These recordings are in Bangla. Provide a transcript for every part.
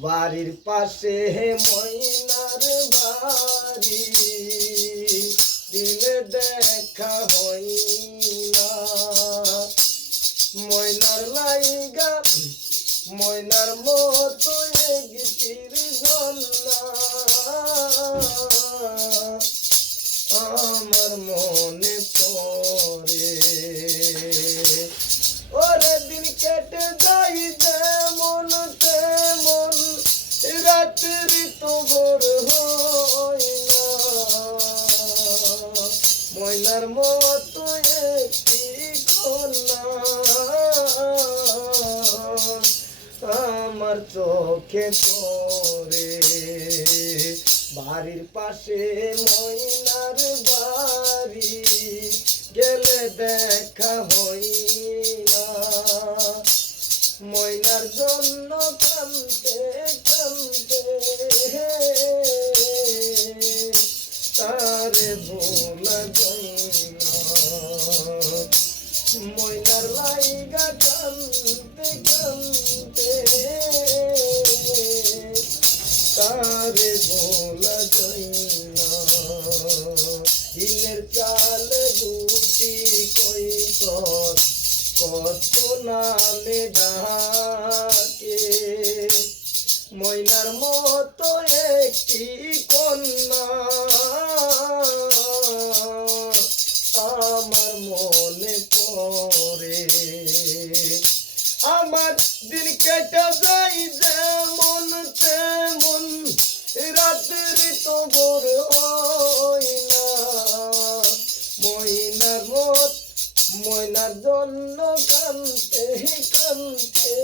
বাড়ির পাশে ময়নার বাড়ি দিলে দেখা হয় না ময়নার লাইগা ময়নার মতো গীতির ঝর্ণা আমার মনে পড়ে ওরে দিন কেটে যাই যেমন তেমন রাত্রি তো ভোর হয় না ময়নার মতো একটি কন্যা আমার চোখে পড়ে বাড়ির পাশে ময়নার বাড়ি গেলে দেখা হয় না ময়নার জন্য কাঁদতে কাঁদতে তারে ভোলা যায় না ময়নার লাইগা কাঁদতে কাঁদতে তারে ভোলা যায় না দিনের চালে দুটি কৈতর কত নামে ডাকে ময়নার মতো একটি কন্যা আমার মনে পড়ে আমার দিন কেটে যাই যেমন তেমন রাত্রি তো ভোর হয় না ময়নার জন্য কাঁদতে কাঁদতে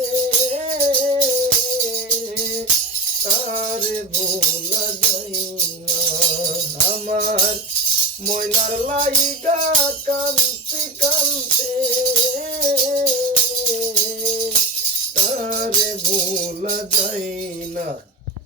তারে ভোলা যায় না আমার ময়নার লাইগা কাঁদতে কাঁদতে তারে ভোলা যায়